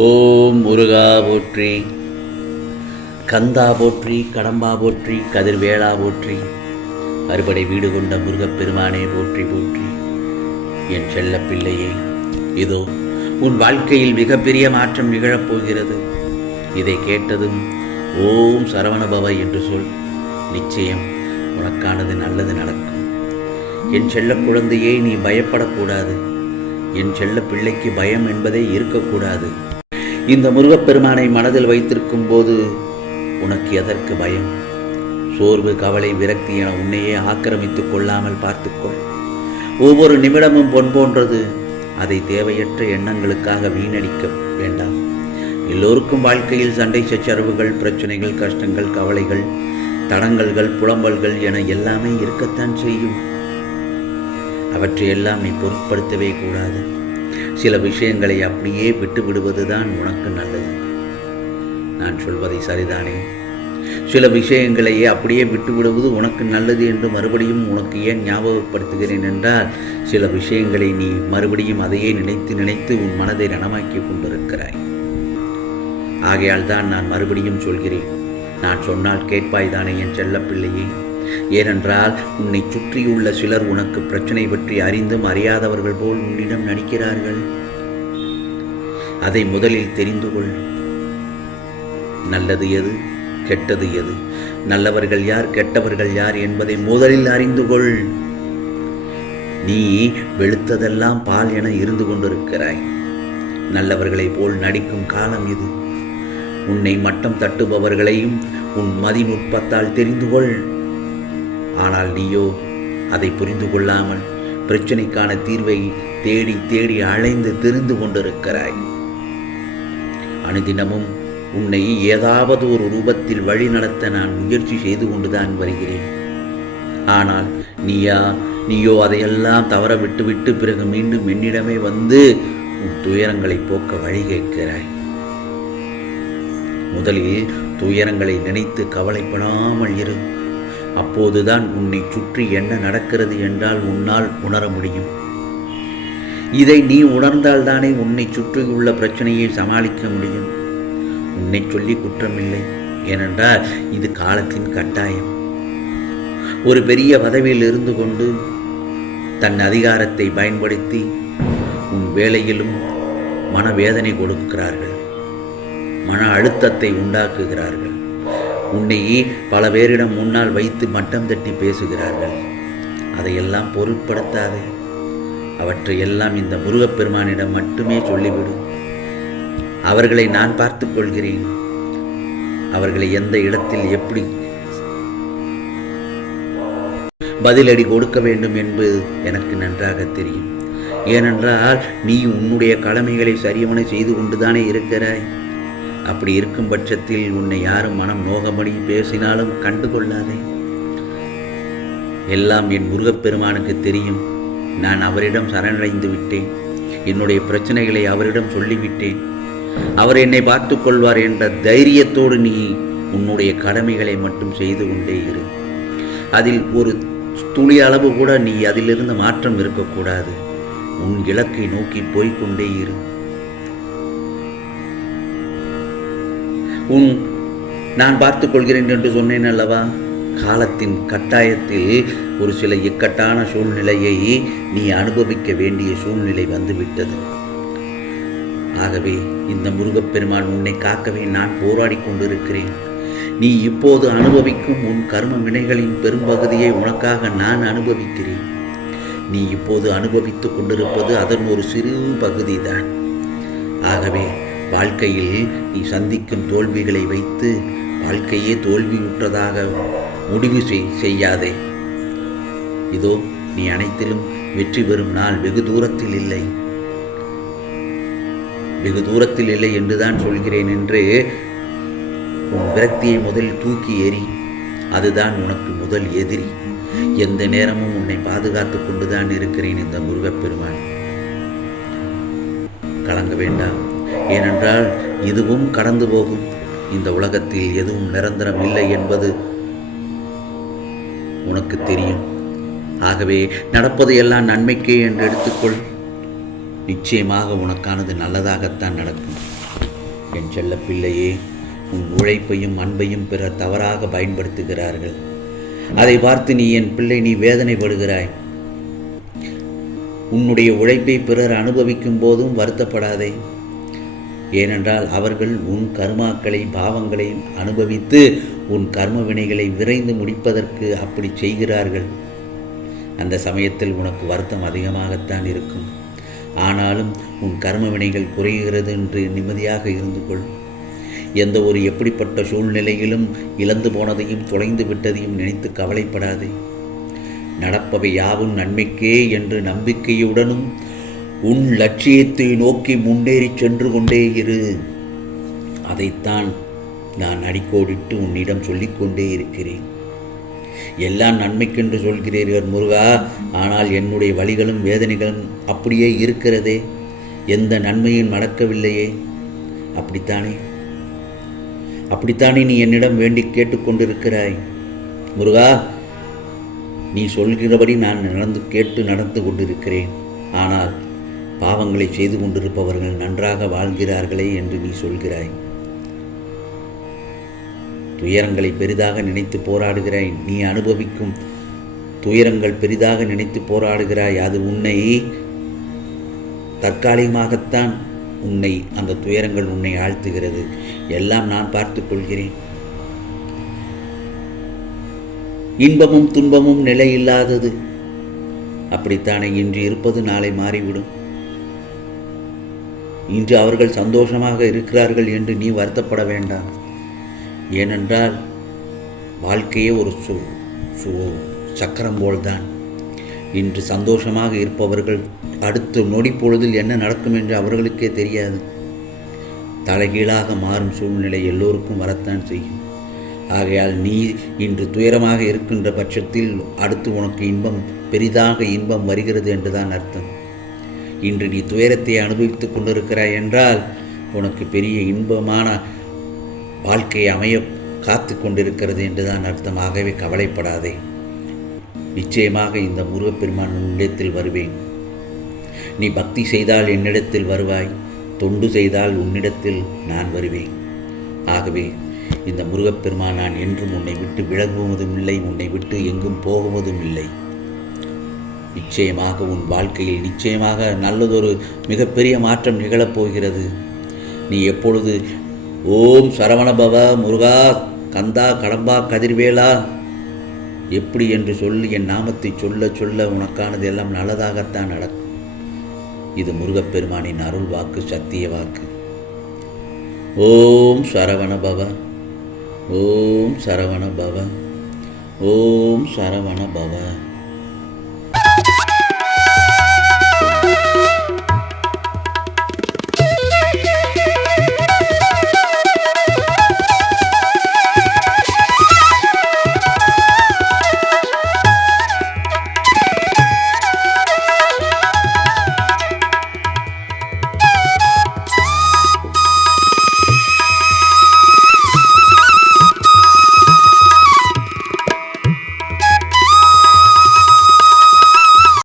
ஓம் முருகா போற்றி, கந்தா போற்றி, கடம்பா போற்றி, கதிர்வேளா போற்றி, அறுபடை வீடு கொண்ட முருகப்பெருமானே போற்றி போற்றி. என் செல்ல பிள்ளையே, இதோ உன் வாழ்க்கையில் மிகப்பெரிய மாற்றம் நிகழப்போகிறது. இதை கேட்டதும் ஓம் சரவணபவ என்று சொல். நிச்சயம் உனக்கானது நல்லது நடக்கும். என் செல்ல குழந்தையே, நீ பயப்படக்கூடாது. என் செல்ல பிள்ளைக்கு பயம் என்பதே இருக்கக்கூடாது. இந்த முருகப்பெருமானை மனதில் வைத்திருக்கும் போது உனக்கு எதற்கு பயம்? சோர்வு, கவலை, விரக்தி என உன்னையே ஆக்கிரமித்துக் கொள்ளாமல் பார்த்துக்கொள். ஒவ்வொரு நிமிடமும் பொன் போன்றது. அதை தேவையற்ற எண்ணங்களுக்காக வீணடிக்க வேண்டாம். எல்லோருக்கும் வாழ்க்கையில் சண்டை, சச்சரவுகள், பிரச்சனைகள், கஷ்டங்கள், கவலைகள், தடங்கல்கள், புலம்பல்கள் என எல்லாமே இருக்கத்தான் செய்யும். அவற்றையெல்லாம் நீ பொருட்படுத்தவே கூடாது. சில விஷயங்களை அப்படியே விட்டு விடுவதுதான் உனக்கு நல்லது. நான் சொல்வதை சரிதானே? சில விஷயங்களையே அப்படியே விட்டு விடுவது உனக்கு நல்லது என்று மறுபடியும் உனக்கு ஏன் ஞாபகப்படுத்துகிறேன் என்றால், சில விஷயங்களை நீ மறுபடியும் அதையே நினைத்து நினைத்து உன் மனதை ரணமாக்கி கொண்டிருக்கிறாய். ஆகையால் தான் நான் மறுபடியும் சொல்கிறேன். நான் சொன்னால் கேட்பாய் தானே என் செல்லப்பிள்ளையே? ஏனென்றால் உன்னை சுற்றியுள்ள சிலர் உனக்கு பிரச்சனை பற்றி அறிந்தும் அறியாதவர்கள் போல் உன்னிடம் நடிக்கிறார்கள். அதை முதலில் தெரிந்து கொள். நல்லது எது, கெட்டது எது, நல்லவர்கள் யார், கெட்டவர்கள் யார் என்பதை முதலில் அறிந்து கொள். நீ வெளுத்ததெல்லாம் பால் என இருந்து கொண்டிருக்கிறாய். நல்லவர்களைப் போல் நடிக்கும் காலம் இது. உன்னை மட்டம் தட்டுபவர்களையும் உன் மதிநுட்பத்தால் தெரிந்து கொள். ஆனால் நீயோ அதை புரிந்து கொள்ளாமல் பிரச்சனைக்கான தீர்வை தேடி தேடி அலைந்து திரிந்து கொண்டிருக்கிறாய். அனுதினமும் உன்னை ஏதாவது ஒரு ரூபத்தில் வழி நடத்த நான் முயற்சி செய்து கொண்டுதான் வருகிறேன். ஆனால் நீயோ அதையெல்லாம் தவற விட்டுவிட்டு பிறகு மீண்டும் என்னிடமே வந்து உன் துயரங்களை போக்க வழி கேட்கிறாய். முதலில் துயரங்களை நினைத்து கவலைப்படாமல் இரு. அப்போதுதான் உன்னை சுற்றி என்ன நடக்கிறது என்றால் உன்னால் உணர முடியும். இதை நீ உணர்ந்தால்தானே உன்னை சுற்றியுள்ள பிரச்சனையை சமாளிக்க முடியும். உன்னை சொல்லி குற்றமில்லை. ஏனென்றால் இது காலத்தின் கட்டாயம். ஒரு பெரிய பதவியில் இருந்து கொண்டு தன் அதிகாரத்தை பயன்படுத்தி உன் வேலையிலும் மனவேதனை கொடுக்கிறார்கள், மன அழுத்தத்தை உண்டாக்குகிறார்கள். உன்னை பல பேரிடம் முன்னால் வைத்து மட்டம் தட்டி பேசுகிறார்கள். அதையெல்லாம் பொருட்படுத்தாதே. அவற்றையெல்லாம் இந்த முருகப்பெருமானிடம் மட்டுமே சொல்லிவிடு. அவர்களை நான் பார்த்துக் கொள்கிறேன். அவர்களை எந்த இடத்தில் எப்படி பதிலடி கொடுக்க வேண்டும் என்பது எனக்கு நன்றாக தெரியும். ஏனென்றால் நீ உன்னுடைய கடமைகளை சரியவன செய்து கொண்டுதானே இருக்கிறாய். அப்படி இருக்கும் பட்சத்தில் உன்னை யாரும் மனம் நோகபடி பேசினாலும் கண்டுகொள்ளாதே. எல்லாம் என் முருகப்பெருமானுக்கு தெரியும். நான் அவரிடம் சரணடைந்து விட்டேன். என்னுடைய பிரச்சனைகளை அவரிடம் சொல்லிவிட்டேன். அவர் என்னை பார்த்து கொள்வார் என்ற தைரியத்தோடு நீ உன்னுடைய கடமைகளை மட்டும் செய்து கொண்டே இரு. அதில் ஒரு துளி அளவு கூட நீ அதிலிருந்து மாற்றம் இருக்கக்கூடாது. உன் இலக்கை நோக்கி போய்கொண்டே இரு. நான் பார்த்துக் கொள்கிறேன் என்று சொன்னேன் அல்லவா? காலத்தின் கட்டாயத்தில் ஒரு சில இக்கட்டான சூழ்நிலையை நீ அனுபவிக்க வேண்டிய சூழ்நிலை வந்துவிட்டது. ஆகவே இந்த முருகப்பெருமான் உன்னை காக்கவே நான் போராடி கொண்டிருக்கிறேன். நீ இப்போது அனுபவிக்கும் உன் கர்ம வினைகளின் பெரும்பகுதியை உனக்காக நான் அனுபவிக்கிறேன். நீ இப்போது அனுபவித்துக் கொண்டிருப்பது அதன் ஒரு சிறு பகுதிதான். ஆகவே வாழ்க்கையில் நீ சந்திக்கும் தோல்விகளை வைத்து வாழ்க்கையே தோல்வியுற்றதாக முடிவு செய்யாதே. இதோ நீ அனைத்திலும் வெற்றி பெறும் நாள் வெகு தூரத்தில் இல்லை. வெகு தூரத்தில் இல்லை என்றுதான் சொல்கிறேன் என்று உன் விரக்தியை முதலில் தூக்கி எறி. அதுதான் உனக்கு முதல் எதிரி. எந்த நேரமும் உன்னை பாதுகாத்து கொண்டுதான் இருக்கிறேன் இந்த முருகப்பெருமான். கலங்க வேண்டாம். ஏனென்றால் இதுவும் கடந்து போகும். இந்த உலகத்தில் எதுவும் நிரந்தரம் இல்லை என்பது உனக்கு தெரியும். ஆகவே நடப்பது எல்லாம் நன்மைக்கே என்று எடுத்துக்கொள். நிச்சயமாக உனக்கானது நல்லதாகத்தான் நடக்கும். என் செல்ல பிள்ளையே, உன் உழைப்பையும் அன்பையும் பிறர் தவறாக பயன்படுத்துகிறார்கள். அதை பார்த்து என் பிள்ளை நீ வேதனைப்படுகிறாய். உன்னுடைய உழைப்பை பிறர் அனுபவிக்கும் போதும் வருத்தப்படாதே. ஏனென்றால் அவர்கள் உன் கர்மாக்களை பாவங்களை அனுபவித்து உன் கர்ம வினைகளை விரைந்து முடிப்பதற்கு அப்படி செய்கிறார்கள். அந்த சமயத்தில் உனக்கு வருத்தம் அதிகமாகத்தான் இருக்கும். ஆனாலும் உன் கர்ம வினைகள் குறைகிறது என்று நிம்மதியாக இருந்து கொள். எந்த ஒரு எப்படிப்பட்ட சூழ்நிலையிலும் இழந்து போனதையும் தொலைந்து விட்டதையும் நினைத்து கவலைப்படாதே. நடப்பவை யாவும் நன்மைக்கே என்று நம்பிக்கையுடனும் உன் லட்சியத்தை நோக்கி முன்னேறி சென்று கொண்டே இரு. அதைத்தான் நான் அடிக்கோடிட்டு உன்னிடம் சொல்லிக்கொண்டே இருக்கிறேன். எல்லாம் நன்மைக்கென்று சொல்கிறீர்கள் முருகா, ஆனால் என்னுடைய வலிகளும் வேதனைகளும் அப்படியே இருக்கிறதே, எந்த நன்மையும் நடக்கவில்லையே. அப்படித்தானே நீ என்னிடம் வேண்டி கேட்டுக்கொண்டிருக்கிறாய். முருகா, நீ சொல்கிறபடி நான் நடந்து கொண்டிருக்கிறேன். ஆனால் பாவங்களை செய்து கொண்டிருப்பவர்கள் நன்றாக வாழ்கிறார்களே என்று நீ சொல்கிறாய். துயரங்களை பெரிதாக நினைத்து போராடுகிறாய். நீ அனுபவிக்கும் துயரங்கள் பெரிதாக நினைத்து போராடுகிறாய். அது உன்னை தற்காலிகமாகத்தான் அந்த துயரங்கள் உன்னை ஆழ்த்துகிறது. எல்லாம் நான் பார்த்து கொள்கிறேன். இன்பமும் துன்பமும் நிலையில்லாதது. அப்படித்தானே இன்று இருப்பது நாளை மாறிவிடும். இன்று அவர்கள் சந்தோஷமாக இருக்கிறார்கள் என்று நீ வருத்தப்பட வேண்டாம். ஏனென்றால் வாழ்க்கையே ஒரு சக்கரம் போல்தான். இன்று சந்தோஷமாக இருப்பவர்கள் அடுத்த நொடி பொழுதில் என்ன நடக்கும் என்று அவர்களுக்கே தெரியாது. தலைகீழாக மாறும் சூழ்நிலை எல்லோருக்கும் வரத்தான் செய்யும். ஆகையால் நீ இன்று துயரமாக இருக்கின்ற பட்சத்தில் அடுத்து உனக்கு பெரிதாக இன்பம் வருகிறது என்றுதான் அர்த்தம். இன்று நீ துயரத்தை அனுபவித்துக் கொண்டிருக்கிறாய் என்றால் உனக்கு பெரிய இன்பமான வாழ்க்கை அமைய காத்து கொண்டிருக்கிறது என்றுதான் அர்த்தம். ஆகவே கவலைப்படாதே. நிச்சயமாக இந்த முருகப்பெருமான் உன்னிடத்தில் வருவேன். நீ பக்தி செய்தால் என்னிடத்தில் வருவாய், தொண்டு செய்தால் உன்னிடத்தில் நான் வருவேன். ஆகவே இந்த முருகப்பெருமான் நான் என்றும் உன்னை விட்டு விலகுவதும் இல்லை, உன்னை விட்டு எங்கும் போகுவதும் இல்லை. நிச்சயமாக உன் வாழ்க்கையில் நிச்சயமாக நல்லதொரு மிகப்பெரிய மாற்றம் நிகழப்போகிறது. நீ எப்பொழுது ஓம் சரவணபவ முருகா கந்தா கடம்பா கதிர்வேலா எப்படி என்று சொல்லி என் நாமத்தை சொல்ல சொல்ல உனக்கானது எல்லாம் நல்லதாகத்தான் நடக்கும். இது முருகப்பெருமானின் அருள் வாக்கு, சத்திய வாக்கு. ஓம் சரவணபவ, ஓம் சரவணபவ, ஓம் சரவணபவ.